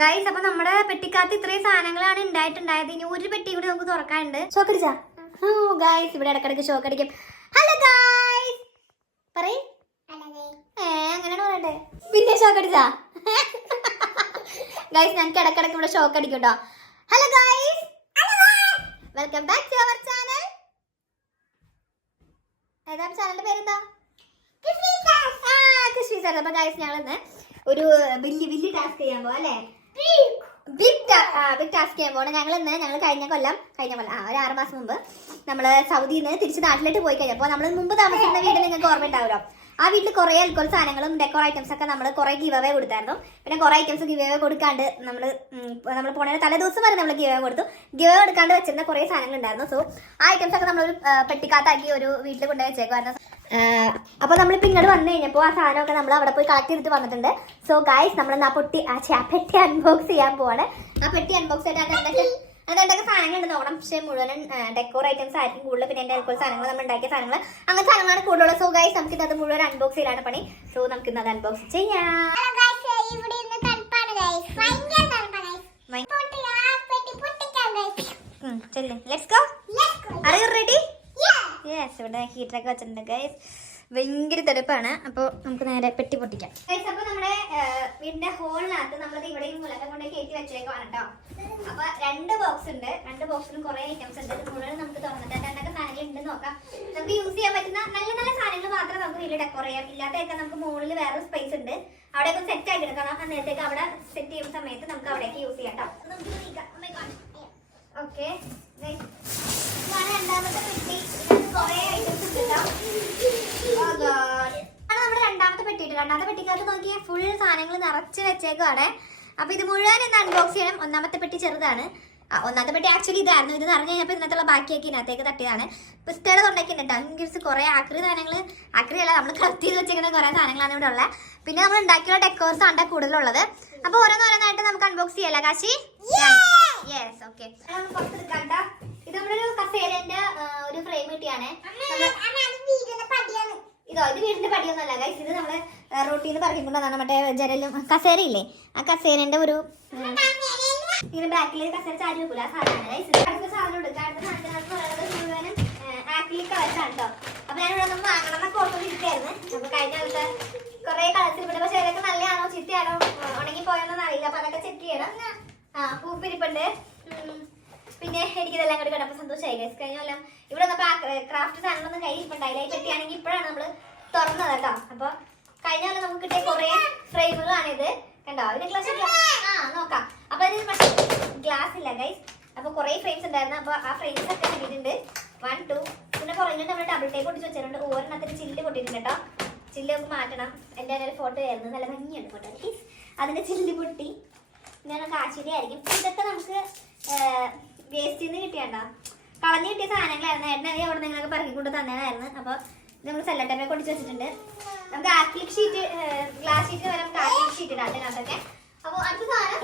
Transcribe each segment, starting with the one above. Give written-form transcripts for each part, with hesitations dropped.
Guys, അപ്പൊ നമ്മുടെ പെട്ടിക്കകത്ത് ഇത്രയും സാധനങ്ങളാണ് ഉണ്ടായിട്ടുണ്ടായത്. ഇനി ഒരു പെട്ടി കൂടി നമുക്ക് തുറക്കാനുണ്ട്. ഷോക്കടിച്ചാ? ഓ ഗൈസ്, ഇവിടെ ഇടക്കിടക്ക് ഷോക്കടിക്കും. ഹലോ ഗൈസ് പറയ്. അങ്ങനെയാണ് പറയണ്ടേ? പിന്നെ ഷോക്കടിച്ചാ? ഗൈസ്, ഞങ്ങൾക്ക് ഇടക്കിടക്ക് ഇവിടെ ഷോക്കടിക്കും കേട്ടോ. Hello guys, welcome back to our channel. ഏതാണ് ചാനലിന്റെ പേരെന്താ? അപ്പൊ ഗൈസ്, ഞങ്ങളിന്ന് ഒരു വലിയ ടാസ്ക് ചെയ്യാൻ പോവാ അല്ലേ? ബിഗ് ടാസ്ക് ചെയ്യാൻ പോകണം. ഞങ്ങൾ കഴിഞ്ഞ കൊല്ലം ഒരു 6 മാസം മുമ്പ് നമ്മള് സൗദിയിൽ നിന്ന് തിരിച്ച് നാട്ടിലോട്ട് പോയി കഴിഞ്ഞപ്പോൾ നമ്മൾ മുമ്പ് താമസിക്കുന്ന വീട് നിങ്ങൾക്ക് ഓർമ്മ ഉണ്ടാവുമല്ലോ. ആ വീട്ടിൽ കുറേ അൽക്കോൾ സാധനങ്ങളും ഡെക്കോർ ഐറ്റംസ് ഒക്കെ നമ്മൾ കുറേ ഗിവ് അവേ കൊടുത്തായിരുന്നു. പിന്നെ കുറേ ഐറ്റംസ് ഗിവ് അവേ കൊടുക്കാണ്ട് നമ്മൾ പോണേന് തലേ ദിവസം വരെ നമ്മൾ ഗിവ് അവേ കൊടുത്തു. ഗിവ് അവേ കൊടുക്കാണ്ട് വെച്ചിരുന്ന കുറേ സാധനങ്ങൾ ഉണ്ടായിരുന്നു. സോ ആ ഐറ്റംസ് ഒക്കെ നമ്മളൊരു പെട്ടിക്കകത്താക്കി ഒരു വീട്ടിൽ കൊണ്ടുപോയി വെച്ചേക്കുമായിരുന്നു. അപ്പോൾ നമ്മളിപ്പോൾ ഇങ്ങോട്ട് വന്നു കഴിഞ്ഞപ്പോൾ ആ സാധനമൊക്കെ നമ്മൾ അവിടെ പോയി കളക്ട് ചെയ്തിട്ട് വന്നിട്ടുണ്ട്. സോ ഗൈസ്, നമ്മൾ ആ പെട്ടി അൺബോക്സ് ചെയ്യാൻ പോവാണ്. ആ പെട്ടി അൺബോക്സ് ആയിട്ട് അതൊക്കെ സാധനങ്ങൾ നോക്കണം. പക്ഷേ മുഴുവൻ ഡെക്കോർ ഐറ്റംസ് ആയിരിക്കും കൂടുതൽ. പിന്നെ എൻ്റെ അൽക്കോൾ സാധനങ്ങൾ, നമ്മൾ ഉണ്ടാക്കിയ സാധനങ്ങൾ, അങ്ങനെ സാധനങ്ങളാണ് കൂടുതലുള്ളത്. സോ ഗൈസ്, നമുക്കിത് അത് മുഴുവൻ അൺബോക്സ് ചെയ്യലാണ് പണി. സോ നമുക്കിന്ന് അത് അൺബോക്സ് ചെയ്യാം. Let's go. Are you ready? Yes. ഇവിടെ ഹീറ്ററൊക്കെ വെച്ചിട്ടുണ്ട് ഗൈസ്. ഭയങ്കര തടുപ്പാണ്. അപ്പോൾ നമുക്ക് നേരെ പെട്ടി പൊട്ടിക്കാം. അപ്പോൾ നമ്മുടെ വീടിന്റെ ഹോളിനകത്ത് നമ്മളത് ഇവിടെയും മുലക്കം കൊണ്ട് കയറ്റി വെച്ചേക്കാണ് കേട്ടോ. അപ്പൊ 2 ബോക്സ് ഉണ്ട്. 2 ബോക്സിലും കുറെ ഐറ്റംസ് ഉണ്ട്. ഇത് മുഴുവൻ നമുക്ക് തുറന്നിട്ട് എന്തൊക്കെ സാധനങ്ങൾ ഉണ്ടെന്ന് നോക്കാം. നമുക്ക് യൂസ് ചെയ്യാൻ പറ്റുന്ന നല്ല സാധനങ്ങൾ മാത്രം നമുക്ക് വീട്ടിൽ ഡെക്കോർ ചെയ്യാം. ഇല്ലാത്തതൊക്കെ നമുക്ക് മുകളിൽ വേറെ സ്പേസ് ഉണ്ട്, അവിടെയൊക്കെ സെറ്റ് ആക്കി എടുക്കണം. അന്നേരത്തേക്ക് അവിടെ സെറ്റ് ചെയ്യുന്ന സമയത്ത് നമുക്ക് അവിടേക്ക് യൂസ് ചെയ്യാം കേട്ടോ. ഓക്കെ, രണ്ടാമത്തെ പെട്ടി. കുറെ ഐറ്റംസ് ഉണ്ട് കേട്ടോ. നമ്മുടെ രണ്ടാമത്തെ പെട്ടിക്കകത്ത് നോക്കിയാൽ ഫുൾ സാധനങ്ങൾ നിറച്ച് വെച്ചേക്കുവാണ്. അപ്പൊ ഇത് മുഴുവൻ ഒന്ന് അൺബോക്സ് ചെയ്യണം. ഒന്നാമത്തെ പെട്ടി ചെറുതാണ്. ഒന്നാമത്തെ പെട്ടി ആക്ച്വലി ഇതായിരുന്നു. ഇത് നിറഞ്ഞു കഴിഞ്ഞപ്പോൾ ഇന്നത്തുള്ള ബാക്കിയാക്കി ഇതിനകത്തേക്ക് തട്ടിയതാണ്. പുസ്തകം ഉണ്ടാക്കിയിട്ടുണ്ട്. ഭയങ്കര കുറെ ആക്രി സാധനങ്ങൾ, ആക്രിയല്ല, നമ്മൾ കളക്ട് ചെയ്ത് വെച്ചിരിക്കുന്ന കുറെ സാധനങ്ങളാണ് ഇവിടെ ഉള്ളത്. പിന്നെ നമ്മൾ ഉണ്ടാക്കിയുള്ള ഡെക്കോർസ് ആണ് കൂടുതലുള്ളത്. അപ്പൊ ഓരോന്നോരോന്നായിട്ട് നമുക്ക് അൺബോക്സ് ചെയ്യാലോ കാശി? യെസ്. ഓക്കെ, ഇത് നമ്മളൊരു കസേരന്റെ ഒരു ഫ്രെയിം കിട്ടിയാണ്. ഇത് വീടിന്റെ പടിയൊന്നുമല്ല ഗൈസ്. ഇത് നമ്മള് റോട്ടീന്ന് പറഞ്ഞുകൊണ്ടാണ് മറ്റേ ജനലും കസേരയില്ലേ, ആ കസേരന്റെ ഒരു ഇങ്ങനെ ബാക്കിൽ കസേര ചാരി വെക്കൂല, ആ സാധനമാണ് ഗൈസ്. അടുത്ത സാധനം എടുക്കുക. അടുത്ത സാധനത്തിനകത്ത് പറയുന്നത് മുഴുവനും ആക്രിലിക് കളേഴ്സാണ് കേട്ടോ. അപ്പൊ ഞാൻ ഇവിടെ നിന്ന് വാങ്ങണം എന്നൊക്കെ ഓർത്തോണ്ടിരിക്കുകയായിരുന്നു. അപ്പൊ കഴിഞ്ഞ ആൾക്ക് കുറെ കളേഴ്സ് ഇവിടെ, പക്ഷെ ഏതൊക്കെ നല്ലതാണോ ചീത്തയാണോ ഉണങ്ങി പോയോന്നൊന്നും അറിയില്ല. അപ്പൊ അതൊക്കെ ചെക്ക് ചെയ്യണം. പൂപ്പിരിപ്പുണ്ട്. പിന്നെ എനിക്കിതെല്ലാം കൂടി കണ്ടപ്പോൾ സന്തോഷമായി ഗൈസ്. കഴിഞ്ഞ ഇവിടെ വന്നപ്പോൾ ക്രാഫ്റ്റ് സാധനങ്ങളൊന്നും കയ്യിരിപ്പുണ്ടായില്ല. ഈ പെട്ടിയാണെങ്കിൽ ഇപ്പോഴാണ് നമ്മൾ തുറന്നത് കേട്ടോ. അപ്പൊ കഴിഞ്ഞ കൊല്ലം നമുക്ക് കിട്ടിയ കുറെ ഫ്രെയിമുകളാണിത് കണ്ടോ. ഇതിന്റെ ഗ്ലാസ് നോക്കാം. അപ്പൊ അതിന് പക്ഷേ ഗ്ലാസ് ഇല്ല ഗൈസ്. അപ്പൊ കുറെ ഫ്രെയിംസ് ഉണ്ടായിരുന്നു. അപ്പൊ ആ ഫ്രെയിംസ് ഒക്കെ കിട്ടിയിട്ടുണ്ട്. 1 2 പിന്നെ കുറഞ്ഞിട്ട് നമ്മൾ ഡബിൾ ടേപ്പ് പൊട്ടിച്ച് വെച്ചിട്ടുണ്ട്. ഓരോന്നത്തിന് ചില്ല് പൊട്ടിയിട്ടുണ്ട് കേട്ടോ. ചില്ല് നമുക്ക് മാറ്റണം. എൻ്റെ ഒരു ഫോട്ടോ ആയിരുന്നു, നല്ല ഭംഗിയുണ്ട് ഫോട്ടോ. അതിന്റെ ചില്ല് പൊട്ടി. ഞാൻ കാശിന്റെ ആയിരിക്കും. ഇതൊക്കെ നമുക്ക് വേസ്റ്റ് നിന്ന് കിട്ടിയാണ്ടോ, കളഞ്ഞു കിട്ടിയ സാധനങ്ങളായിരുന്നു. ഏട്ടനെ അവിടെ നിങ്ങളൊക്കെ പറക്കിക്കൊണ്ട് തന്നേനായിരുന്നു. അപ്പോൾ നമ്മൾ സെല്ലോ ടേപ്പ് പൊടിച്ച് വെച്ചിട്ടുണ്ട്. നമുക്ക് ആക്രിലിക് ഷീറ്റ്, ഗ്ലാസ് ഷീറ്റ് വരെ നമുക്ക് ആക്രിലിക് ഷീറ്റ് ഇടാം അതിനകത്തൊക്കെ. അപ്പോൾ അടുത്ത സാധനം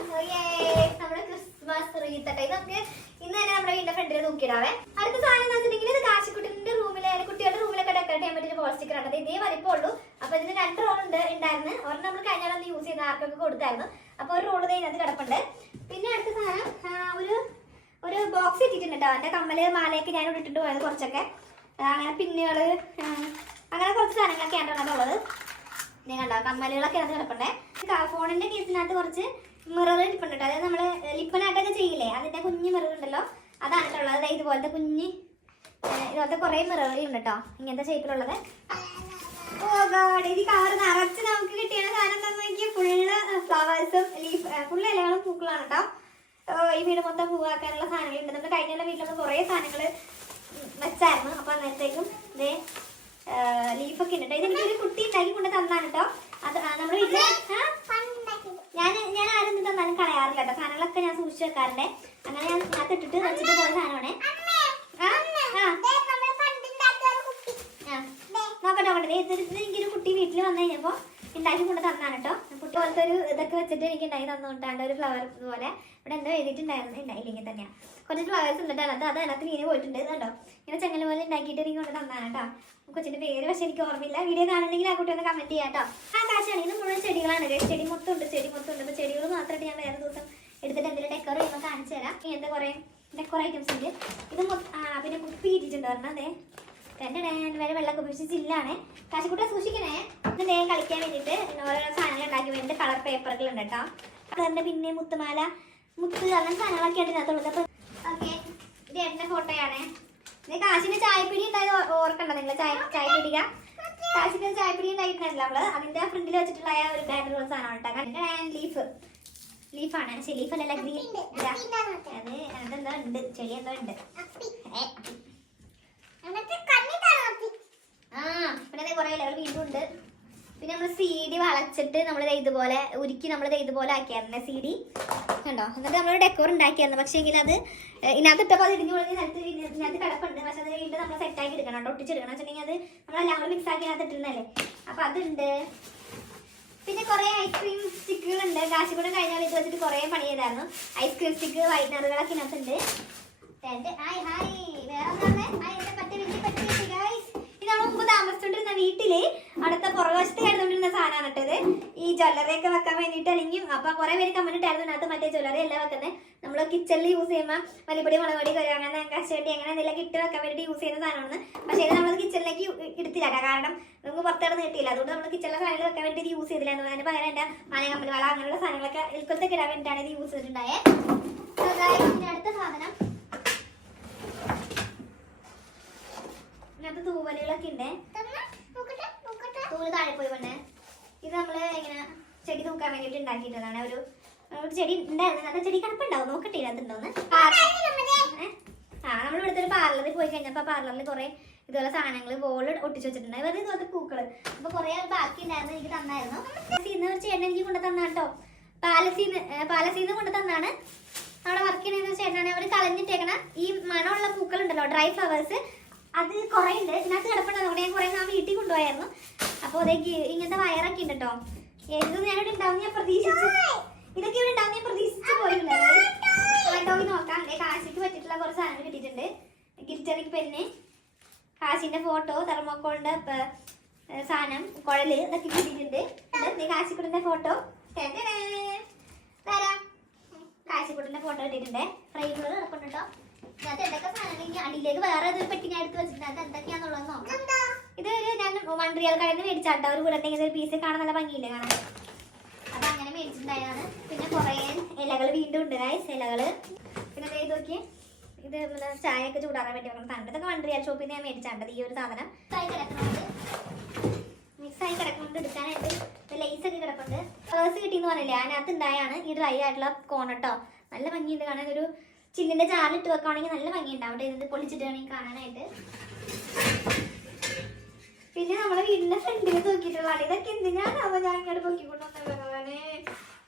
നമ്മുടെ ക്രിസ്മസ് റീത്തട്ടെ. ഇത് നമുക്ക് ഇന്ന് തന്നെ നമ്മുടെ വീടിന്റെ ഫ്രണ്ടിൽ തൂക്കിയിടാവേ. അടുത്ത സാധനം എന്ന് വെച്ചിട്ടുണ്ടെങ്കിൽ ഇത് കാശിക്കുട്ടിന്റെ റൂമിലെ കുട്ടികളുടെ റൂമിലൊക്കെ ഡെക്കറേറ്റ് ചെയ്യാൻ പറ്റിയ പോൾ സ്റ്റിക്കർ ആണ്. ഇതേ വലിപ്പമുള്ളൂ. അപ്പൊ ഇതിന് 2 റോൾ ഉണ്ടായിരുന്നു. ഒരെണ്ണം നമ്മൾ കഴിഞ്ഞാൽ യൂസ് ചെയ്ത് ആർക്കൊക്കെ കൊടുത്തായിരുന്നു. അപ്പൊ ഒരു റോള് ഇതിനകത്ത് കിടപ്പുണ്ട്. പിന്നെ അടുത്ത സാധനം ഒരു ബോക്സ് ഇട്ടിട്ടുണ്ട് കേട്ടോ. എൻ്റെ കമ്മല് മാലയൊക്കെ ഞാൻ ഇവിടെ ഇട്ടിട്ട് പോയത് കുറച്ചൊക്കെ. അങ്ങനെ പിന്നുകള്, അങ്ങനെ കുറച്ച് സാധനങ്ങളൊക്കെയാണ് അതിനകത്തുള്ളത്. ഞാൻ കണ്ടോ, കമ്മലുകളൊക്കെ അതിനകത്ത് കിടപ്പുണ്ടേ. ഫോണിന്റെ കേസിനകത്ത് കുറച്ച് മിറർ ഇരിപ്പുണ്ട് കേട്ടോ. അതായത് നമ്മള് ലിപ്പനായിട്ടൊക്കെ ചെയ്യില്ലേ, അതിന്റെ കുഞ്ഞ് മിറർ ഉണ്ടല്ലോ, അതാണ് കേട്ടോ ഉള്ളത്. ഇതുപോലത്തെ ഇതുപോലത്തെ കുറെ മിററുകളുണ്ട് കേട്ടോ, ഇങ്ങനത്തെ ഷേപ്പിലുള്ളത്. ഓ ഗോഡ്, ഇത് കവർ നിറച്ച് നമുക്ക് കിട്ടിയ സാധനം എന്താന്ന് നോക്കിയാൽ ഫുള്ള് ഫ്ലവേഴ്സും ഫുള്ള് ഇലകളും പൂക്കളാണ് കേട്ടോ. ഈ വീട് മൊത്തം പൂവാക്കാനുള്ള സാധനങ്ങളുണ്ട്. നമ്മൾ കഴിഞ്ഞ വീട്ടിൽ നമ്മൾ കുറേ സാധനങ്ങൾ വെച്ചായിരുന്നു. അപ്പൊ അന്നേരത്തേക്കും ഇതേ ലീഫൊക്കെ ഉണ്ട്. ഇതെനിക്കൊരു കുട്ടി ഉണ്ടാക്കി കൊണ്ട് തന്നാണ് കേട്ടോ. അത് നമ്മുടെ വീട്ടില് ഞാൻ ആരും തന്നാലും കളയാറില്ല കേട്ടോ. സാധനങ്ങളൊക്കെ ഞാൻ സൂക്ഷിച്ച് വെക്കാറുണ്ട്. അങ്ങനെ ഞാൻ ഇട്ടിട്ട് വെച്ചിട്ട് പോയ സാധനമാണ്. നോക്കട്ടെ. എനിക്കൊരു കുട്ടി വീട്ടിൽ വന്നു കഴിഞ്ഞപ്പോൾ ഉണ്ടാക്കി കൊണ്ട് തന്നാണ് കേട്ടോ. കുട്ടി പോലത്തെ ഒരു ഇതൊക്കെ വെച്ചിട്ട് എനിക്ക് ഉണ്ടാക്കി തന്നുകൊണ്ടാണ്ട് ഒരു ഫ്ലവർ പോലെ ഇവിടെ എന്തോ എഴുതിയിട്ടുണ്ടായിരുന്നു, ഇല്ലെങ്കിൽ തന്നെയാണ് കുറച്ച് ഫ്ലവേഴ്സ് ഉണ്ട് അതിനകത്ത്. അത് അതിനകത്ത് മീന് പോയിട്ടുണ്ട് കേട്ടോ. ഇങ്ങനെ ചെങ്ങല പോലെ ഉണ്ടാക്കിയിട്ട് എനിക്ക് കൊണ്ട് തന്നാണ് കേട്ടോ. കൊച്ചിന്റെ പേര് പക്ഷെ എനിക്ക് ഓർമ്മയില്ല. വീഡിയോ കാണുന്നെങ്കിൽ ആ കുട്ടി ഒന്ന് കമന്റ് ചെയ്യാം കേട്ടോ. ആ കാശാണ്. ഇത് മുഴുവൻ ചെടികളാണ്. ചെടി മൊത്തം ഉണ്ട്. അപ്പൊ ചെടികൾ മാത്രമായിട്ട് ഞാൻ വേറെ ദിവസം എടുത്തിട്ട് എന്തെങ്കിലും ഡെക്കോർ ചെയ്യുമ്പോൾ കാണിച്ചു തരാം. ഇങ്ങനത്തെ കുറെ ഡെക്കോർ ഐറ്റംസ് ഉണ്ട്. ഇത് പിന്നെ കുപ്പി ഇട്ടിട്ടുണ്ട് പറഞ്ഞാൽ അതെ വരെ വെള്ളം കുപ്പിച്ച് ചില്ലാണ്. കാശിക്കുട്ട സൂക്ഷിക്കണേ. ഇത് നേരം കളിക്കാൻ വേണ്ടിയിട്ട് ഓരോരോ സാധനങ്ങൾ ഉണ്ടാക്കി വേണ്ടിയിട്ട് കളർ പേപ്പറുകൾ ഉണ്ട് കേട്ടോ. കളറിന്റെ പിന്നെ മുത്തുമാല മുത്ത് അങ്ങനെ സാധനങ്ങളൊക്കെ ഉണ്ട് ഇതിനകത്തുള്ളത്. അപ്പൊ ഓക്കെ, ഇത് ഏട്ടന്റെ ഫോട്ടോയാണ്. ഇത് കാശിന്റെ ചായപ്പിടി ഉണ്ടായത് ഓർക്കണ്ട നിങ്ങൾ. ചായപ്പിടിക കാശിന്റെ ചായപ്പിടി ഉണ്ടായിട്ടുണ്ടല്ലോ നമ്മള്. അതിന്റെ ഫ്രണ്ടിൽ വെച്ചിട്ടുള്ള ഒരു ബാറ്ററുള്ള സാധനമാണ് കേട്ടോ. ലീഫാണ്. പക്ഷെ ലീഫല്ല ഗ്രീൻ. അത് അതെന്തോ ഉണ്ട്, ചെടി എന്തോ ഉണ്ട്. പിന്നെ കുറെ ഇലകൾ വീണ്ടും ഉണ്ട്. പിന്നെ നമ്മൾ CD വളച്ചിട്ട് നമ്മൾ ഇതുപോലെ ഉരുക്കി നമ്മൾ ഇതുപോലെ ആക്കിയായിരുന്നു CD കണ്ടോ. എന്നിട്ട് നമ്മൾ ഡെക്കോർ ഉണ്ടാക്കിയായിരുന്നു. പക്ഷേ എങ്കിൽ അത് ഇതിനകത്ത് ഇട്ടപ്പോൾ അത് ഇടിഞ്ഞു പൊളിഞ്ഞ് ഇതിനകത്ത് കിടപ്പുണ്ട്. പക്ഷെ അത് വീണ്ടും നമ്മൾ സെറ്റാക്കി എടുക്കണം കേട്ടോ, ഒട്ടിച്ചെടുക്കണം. വെച്ചിട്ടുണ്ടെങ്കിൽ അത് നമ്മളെല്ലാം കൂടെ മിക്സ് ആക്കി അതിനകത്ത് ഇട്ടുന്നല്ലേ. അപ്പൊ അതുണ്ട്. പിന്നെ കുറെ ഐസ്ക്രീം സ്റ്റിക്കുകളുണ്ട്. കാശിക്കൂടെ കഴിഞ്ഞാൽ ഇത് വെച്ചിട്ട് കുറെ പണി ചെയ്തായിരുന്നു. ഐസ്ക്രീം സ്റ്റിക്ക് വൈറ്റ്നറുകളൊക്കെ ഇതിനകത്തുണ്ട്. മുമ്പ് താമസിച്ചോണ്ടിരുന്ന വീട്ടില് അടുത്ത പുറകുവശത്ത് കിടന്നുകൊണ്ടിരുന്ന സാധനമാണ് ഇട്ടത്. ഈ ജ്വല്ലറി ഒക്കെ വെക്കാൻ വേണ്ടിയിട്ട്. അല്ലെങ്കിൽ അപ്പൊ കുറെ പേര് കമന്റ് ഇട്ടായിരുന്നു അതിനകത്ത് മറ്റേ ജ്വല്ലറി അല്ല വെക്കുന്നത്, നമ്മൾ കിച്ചണിൽ യൂസ് ചെയ്യുമ്പോൾ മല്ലിപ്പൊടി മുളകുപൊടി അങ്ങനെ കശുവണ്ടി അങ്ങനെ എന്തെങ്കിലും ഇട്ട് വെക്കാൻ വേണ്ടി യൂസ് ചെയ്യുന്ന സാധനമാണ്. പക്ഷേ ഇത് നമ്മൾ കിച്ചണിലേക്ക് എടുത്തില്ല, കാരണം നമുക്ക് പുറത്തോട്ട് നീട്ടിയില്ല. അതുകൊണ്ട് നമ്മൾ കിച്ചണിലെ സാധനങ്ങൾ വെക്കാൻ വേണ്ടി ഇത് യൂസ് ചെയ്തില്ല. അതിന് പകരം എന്റെ മാല കമ്മൽ വള അങ്ങനെയുള്ള സാധനങ്ങളൊക്കെ ഇൽക്കൊത്തൊക്കെ ഇടാൻ വേണ്ടിയിട്ടാണ് ഇത് യൂസ് ചെയ്തിട്ടുണ്ടായത്. അടുത്ത സാധനം ഇതിനകത്ത് തൂവലുകളൊക്കെ ഉണ്ട്. തൂവല് താഴെ പോയി വന്നേ. ഇത് നമ്മള് ഇങ്ങനെ ചെടി തൂക്കാൻ വേണ്ടിട്ട് ഉണ്ടാക്കിയിട്ടതാണ്. ഒരു ചെടി ഉണ്ടായിരുന്നു. അത് ചെടി കിടപ്പുണ്ടാവും, നോക്കട്ടെ ഇതിനകത്തുണ്ടോന്ന്. നമ്മൾ ഇവിടുത്തെ ഒരു പാർലറിൽ പോയി കഴിഞ്ഞപ്പോ പാർലറിൽ കുറെ ഇതുപോലെ സാധനങ്ങൾ ബോൾ ഒട്ടിച്ചു വെച്ചിട്ടുണ്ട്. വെറുതെ ഇതുപോലത്തെ പൂക്കള്. അപ്പൊ കുറെ ബാക്കി ഉണ്ടായിരുന്നു, എനിക്ക് തന്നായിരുന്നു. ഒരു ചേട്ടൻ എനിക്ക് കൊണ്ടു തന്നാ കേട്ടോ. പാലസീന്ന് കൊണ്ടു തന്നാണ്. അവിടെ വർക്ക് ചെയ്യുന്ന ചേട്ടനാണ്. അവർ കളഞ്ഞിട്ടേക്കണ ഈ മണമുള്ള പൂക്കൾ ഉണ്ടല്ലോ, ഡ്രൈ ഫ്ലവേഴ്സ്, അത് കുറെ ഉണ്ട് ഇതിനകത്ത് കിടപ്പുണ്ട്. ഞാൻ കുറെ ഞാൻ വീട്ടിൽ കൊണ്ടുപോയായിരുന്നു. അപ്പൊ അതേക്ക് ഇങ്ങനത്തെ വയറൊക്കെ ഉണ്ട് കേട്ടോ. ഏതൊന്നും ഞാനിവിടെ ഉണ്ടാവും ഞാൻ പ്രതീക്ഷിച്ചു. ഇതൊക്കെ ഇവിടെ ഉണ്ടാവും ഞാൻ പ്രതീക്ഷിച്ചു പോയില്ല. നോക്കാം. കാശിക്ക് പറ്റിയിട്ടുള്ള കുറച്ച് സാധനങ്ങൾ കിട്ടിയിട്ടുണ്ട്. ഗിൽറ്ററിക്ക് പെന്ന്, കാശിന്റെ ഫോട്ടോ, തെർമോക്കോളിന്റെ സാധനം, കുഴല്, ഇതൊക്കെ കിട്ടിയിട്ടുണ്ട്. കാശിക്കുട്ടിന്റെ ഫോട്ടോ, കാശിക്കുട്ടിന്റെ ഫോട്ടോ കിട്ടിയിട്ടുണ്ട്. ഫ്രെയിമുകൾ കിടപ്പുണ്ട് കേട്ടോ. ഇതിനകത്ത് എന്തൊക്കെ സാധനങ്ങൾ അടിയിലേക്ക് വേറെ ഒരു പെട്ടി ഞാൻ എടുത്ത് വെച്ചിട്ടുണ്ട്. അത് എന്തൊക്കെയാന്നുള്ളത് നോക്കാം. ഇത് ഞാൻ മൺറിയൽ കടയിൽ നിന്ന് മേടിച്ചാട്ടോ. ഒരു വീടത്തേക്ക് ഒരു പീസ് കാണാൻ നല്ല ഭംഗിയില്ലേ കാണാൻ. അത് അങ്ങനെ മേടിച്ചിട്ടുണ്ടായതാണ്. പിന്നെ കുറെ ഇലകൾ വീണ്ടും ഉണ്ട് ഗൈസ്, ഇലകള്. പിന്നെ ഇത് നോക്കിയേ, ഇത് ചായ ഒക്കെ ചൂടാറാൻ വേണ്ടി വെക്കണം സാധനം. ഇതൊക്കെ മൺറിയൽ ഷോപ്പിൽ നിന്ന് ഞാൻ മേടിച്ചാണ്ടത്. ഈ ഒരു സാധനം മിക്സ് ആയി കിടക്കുന്നുണ്ട്. എടുക്കാനായിട്ട് ലേസ് ഒക്കെ കിടപ്പുണ്ട്. ഫ്ലവേഴ്സ് കിട്ടിയെന്ന് പറഞ്ഞില്ലേ, അതിനകത്ത് ഉണ്ടായാണ് ഈ ഡ്രൈ ആയിട്ടുള്ള കോൺ കേട്ടോ. നല്ല ഭംഗിയുണ്ട് കാണാൻ. ഒരു ചില്ലിന്റെ ചാറിട്ട് വെക്കുകയാണെങ്കിൽ നല്ല ഭംഗിയുണ്ടാവും. അവിടെ ഇത് പൊളിച്ചിട്ട് വേണമെങ്കിൽ കാണാനായിട്ട്. പിന്നെ നമ്മളെ വീടിന്റെ ഫ്രണ്ടിൽ നോക്കിയിട്ടുള്ളതാണ്. ഇതൊക്കെ എന്തിനാണോ ഞാൻ ഇങ്ങോട്ട് നോക്കിക്കൊണ്ടുവന്നേ.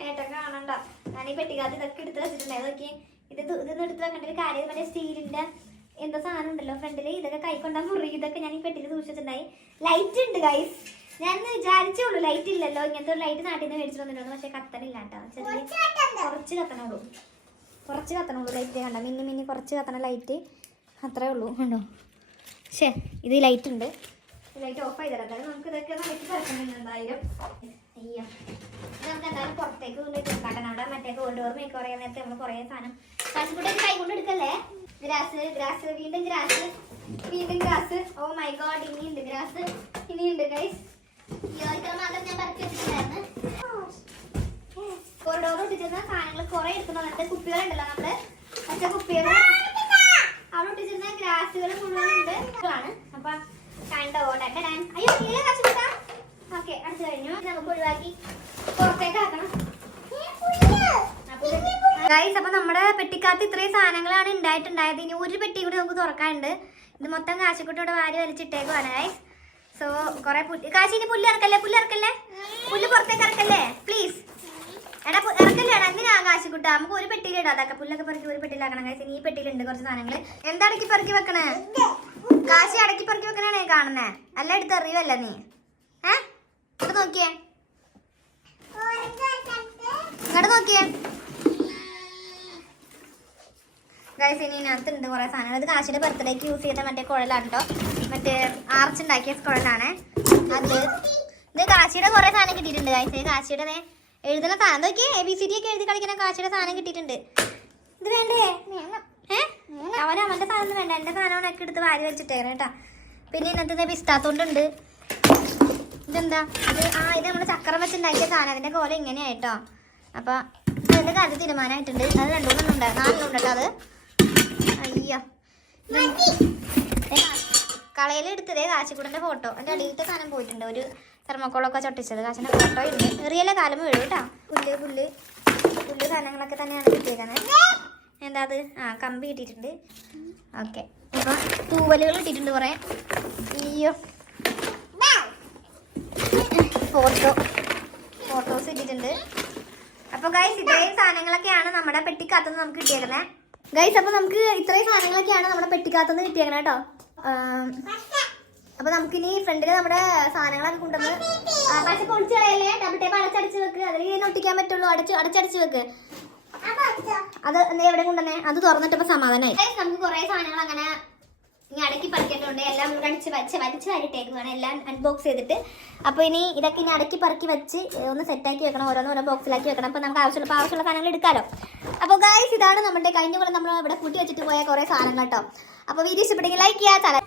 ഏട്ടൻ കാണണ്ട. ഞാൻ ഈ പെട്ടിക്കകത്ത് ഇതൊക്കെ എടുത്ത് വെച്ചിട്ടുണ്ടായി. നോക്കി ഇതൊന്നും എടുത്ത് വെക്കേണ്ട ഒരു കാര്യം. മറ്റേ സ്റ്റീലിന്റെ എന്തോ സാധനം ഉണ്ടല്ലോ ഫ്രണ്ടില്, ഇതൊക്കെ കൈക്കൊണ്ടാ മുറി. ഇതൊക്കെ ഞാൻ ഈ പെട്ടിയിൽ സൂക്ഷിച്ചിട്ടുണ്ടായി. ലൈറ്റ് ഉണ്ട് ഗൈസ്. ഞാൻ വിചാരിച്ചോളൂ ലൈറ്റ് ഇല്ലല്ലോ. ഇങ്ങനത്തെ ഒരു ലൈറ്റ് നാട്ടിൽ നിന്ന് മേടിച്ചു വന്നിട്ടുണ്ട്. പക്ഷെ കത്തണില്ല കേട്ടോ. ചെറിയ കുറച്ച് കത്തണുള്ളൂ. ലൈറ്റ് കണ്ട മിന്നി കുറച്ച് കത്തണ ലൈറ്റ് അത്രേ ഉള്ളൂ. കണ്ടോ. ശേ, ഇത് ലൈറ്റ് ഉണ്ട്. ലൈറ്റ് ഓഫ് ചെയ്തിടാം. എന്തായാലും നമുക്ക് ഇതൊക്കെ ലൈറ്റ് കിടക്കുന്നുണ്ട്. എന്തായാലും അയ്യോ, നമുക്ക് എന്തായാലും പുറത്തേക്ക് കൊണ്ടിട്ട് കാട്ടണം. അവിടെ മറ്റേ ഗോൾഡ് ഡോർ മേക്ക് പറയാൻ നേരത്തെ നമ്മൾ കുറേ സാധനം കാശിക്കൂട്ടേക്ക് കൈ കൊണ്ട് എടുക്കല്ലേ. ഗ്രാസ് വീണ്ടും ഗ്രാസ്. ഓ മൈ ഗോഡ്, ഇനിയുണ്ട് ഗ്രാസ്. ഇനിയുണ്ട് ഗൈസ്. ഇത്ര മാത്രം ഞാൻ പരത്തി വെച്ചിട്ടുണ്ടായിരുന്നു. കോറിഡോർ ഒട്ടിച്ചിരുന്ന സാധനങ്ങൾ കുറെ എടുക്കണം. അങ്ങനത്തെ കുപ്പികളുണ്ടല്ലോ, നമ്മള് മറ്റേ കുപ്പികൾ അവിടെ ഒട്ടിച്ചിരുന്ന ഗ്രാസുകൾ മുഴുവനുണ്ട്. അപ്പൊ കണ്ടോ അയ്യോ നീല കാശിക്കൂട്ടാ. ഓക്കെ, അടുത്ത് കഴിഞ്ഞു. നമുക്ക് ഒഴിവാക്കി പുറത്തേക്ക് ആക്കണം. അപ്പൊ നമ്മുടെ പെട്ടിക്കകത്ത് ഇത്രയും സാധനങ്ങളാണ് ഉണ്ടായിട്ടുണ്ടായത്. ഇനി ഒരു പെട്ടി കൂടി നമുക്ക് തുറക്കാനുണ്ട്. ഇത് മൊത്തം കാശിക്കുട്ടിയോടെ വാരി വലിച്ചിട്ടേക്കുവാണ് ഗൈസ്. സോ കുറെ കാശിന് പുല്ല് ഇറക്കല്ലേ, പുല്ല് പുറത്തേക്ക് ഇറക്കല്ലേ പ്ലീസ്. എടാ ഇറക്കല്ലേ എന്തിനാ കാശിക്കുട്ട. നമുക്ക് ഒരു പെട്ടിയിലിടാം. അതൊക്കെ പുല്ലൊക്കെ പെറുക്കി ഒരു പെട്ടിയിലാക്കണം ഗൈസ്. ഇനി ഈ പെട്ടിയിലുണ്ട് കുറച്ച് സാധനങ്ങൾ. എന്താ അടക്കി പെറുക്കി വെക്കണേ? കാശി അടക്കി പെറുക്കി വെക്കണേ കാണുന്നേ. അല്ല എടുത്ത് എറിയുമല്ല നീ. ഇവിടെ നോക്കിയേ, അങ്ങോട്ട് നോക്കിയേ ഗൈസ്. ഇനി ഇതിനകത്തുണ്ട് കുറേ സാധനങ്ങൾ. ഇത് കാശിയുടെ ബർത്ത്ഡേക്ക് യൂസ് ചെയ്ത മറ്റേ കുഴലാണ് കേട്ടോ. മറ്റേ ആർച്ച് ഉണ്ടാക്കിയ കുഴലാണ് അത്. ഇത് കാശിയുടെ കുറേ സാധനം കിട്ടിയിട്ടുണ്ട് ഗൈസ്. കാശിയുടെ എഴുതുന്ന സാധനം നോക്കിയേ. ABCD ഒക്കെ എഴുതി കളിക്കുന്ന കാശിയുടെ സാധനം കിട്ടിയിട്ടുണ്ട്. ഇത് വേണ്ടേ? അവൻ്റെ സാധനം വേണ്ട, എൻ്റെ സാധനങ്ങളൊക്കെ എടുത്ത് വാരി വെച്ചിട്ടേക്കണം കേട്ടോ. പിന്നെ ഇന്നത്തെ പിസ്താത്തോണ്ടുണ്ട്. ഇതെന്താ ഇത്? ഇത് നമ്മൾ ചക്രം വെച്ചുണ്ടാക്കിയ സാധനം. അതിൻ്റെ കോല ഇങ്ങനെയായിട്ടോ. അപ്പോൾ അതിൻ്റെ കാര്യം തീരുമാനമായിട്ടുണ്ട്. അത് 2 ഉണ്ട്, 4 ഉണ്ട് കേട്ടോ. അത് അയ്യോ കളയിലെടുത്തതേ കാശിക്കൂടൻ്റെ ഫോട്ടോ. എൻ്റെ അടിയിലത്തെ സാധനം പോയിട്ടുണ്ട്. ഒരു തെർമോക്കോളൊക്കെ ചൊട്ടിച്ചത്. കാശിൻ്റെ ഫോട്ടോ ഉണ്ട്. എറിയല്ലേ കാലം വീഴും കേട്ടോ. പുല്ല് സാധനങ്ങളൊക്കെ തന്നെയാണ് കിട്ടിയേക്കുന്നത്. എന്താ അത്? കമ്പി കിട്ടിയിട്ടുണ്ട്. ഓക്കെ. അപ്പോൾ തൂവലുകൾ കിട്ടിയിട്ടുണ്ട് കുറേ. അയ്യോ ഫോട്ടോസ് കിട്ടിയിട്ടുണ്ട്. അപ്പോൾ ഗൈസ് ഇത്രയും സാധനങ്ങളൊക്കെയാണ് നമ്മുടെ പെട്ടിക്കകത്തുനിന്ന് നമുക്ക് കിട്ടിയേക്കുന്നത് ഗൈസ്. അപ്പോൾ നമുക്ക് ഇത്രയും സാധനങ്ങളൊക്കെയാണ് നമ്മുടെ പെട്ടിക്കകത്തുനിന്ന് കിട്ടിയേക്കുന്നത് കേട്ടോ. അപ്പോൾ നമുക്കിനി ഫ്രണ്ടിൽ നമ്മുടെ സാധനങ്ങളൊക്കെ കൊണ്ടുവന്ന് പക്ഷെ പൊളിച്ച് കളയല്ലേ. ഡബിൾ ടേപ്പ് അടച്ചടച്ച് വെക്ക്. അതിൽ ഒട്ടിക്കാൻ പറ്റുള്ളൂ. അടച്ചടച്ച് വെക്ക്. അത് എവിടെ കൊണ്ടുവന്നേ? അത് തുറന്നിട്ടപ്പോൾ സമാധാനമായി. നമുക്ക് കുറേ സാധനങ്ങൾ അങ്ങനെ ഇനി അടക്കി പറിക്കേണ്ടതുണ്ട്. എല്ലാം അടിച്ച് വലിച്ച് വാരിട്ടേക്കുന്നതാണ് എല്ലാം അൺബോക്സ് ചെയ്തിട്ട്. അപ്പോൾ ഇനി ഇതൊക്കെ ഇനി അടക്കി പറക്കി വെച്ച് ഒന്ന് സെറ്റാക്കി വെക്കണം. ഓരോ ബോക്സിലാക്കി വെക്കണം. അപ്പോൾ നമുക്ക് ആവശ്യമുള്ള സാധനങ്ങൾ എടുക്കാമല്ലോ. അപ്പോൾ ഗൈസ് ഇതാണ് നമ്മുടെ കഴിഞ്ഞ പോലെ നമ്മൾ ഇവിടെ കൂട്ടി വെച്ചിട്ട് പോയ കുറേ സാധനങ്ങൾ കേട്ടോ. അപ്പോൾ വീഡിയോ ഇഷ്ടപ്പെട്ടെങ്കിൽ ലൈക്ക് ചെയ്യുക. Channel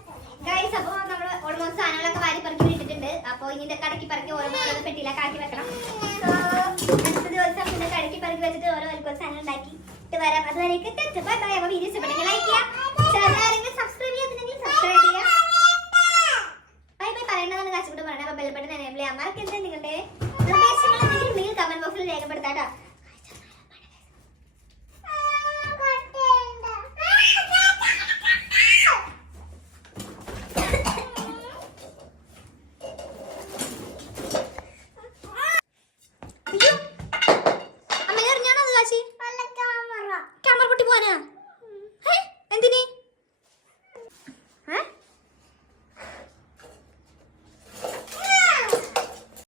guys. അപ്പോൾ നമ്മൾ ഓൾമോസ്റ്റ് സാധനങ്ങളൊക്കെ വാരി പറക്കി വിട്ടിട്ടുണ്ട്. അപ്പോൾ ഇനി ഇതൊക്കെ അടക്കി പറക്കി ഓരോ പെട്ടിയിലൊക്കെ ആക്കി വെക്കണം. അടുത്ത ദിവസം ഇതൊക്കെ അടക്കി പറക്കി വെച്ചിട്ട് ഓരോ സാധനങ്ങൾ ഉണ്ടാക്കി വരാം. അതുവരേക്ക് ബൈ ബൈ. അപ്പോൾ വീഡിയോ ഇഷ്ടപ്പെട്ടെങ്കിൽ ലൈക്ക് ചെയ്യുക. ചാനൽ സബ്സ്ക്രൈബ് ചെയ്യാത്തില്ലെങ്കിൽ സബ്സ്ക്രൈബ് ചെയ്യുക. ബൈ ബൈ പറയണമെന്ന് കാശുകൂടെ പറയണം. അപ്പോൾ ബെൽബട്ടൺ എനേബിൾ ചെയ്യാം. മറക്കരുത്. നിങ്ങളുടെ നിർദ്ദേശങ്ങൾ എന്തെങ്കിലും കമന്റ് ബോക്സിൽ രേഖപ്പെടുത്താം കേട്ടോ. അയ്യോ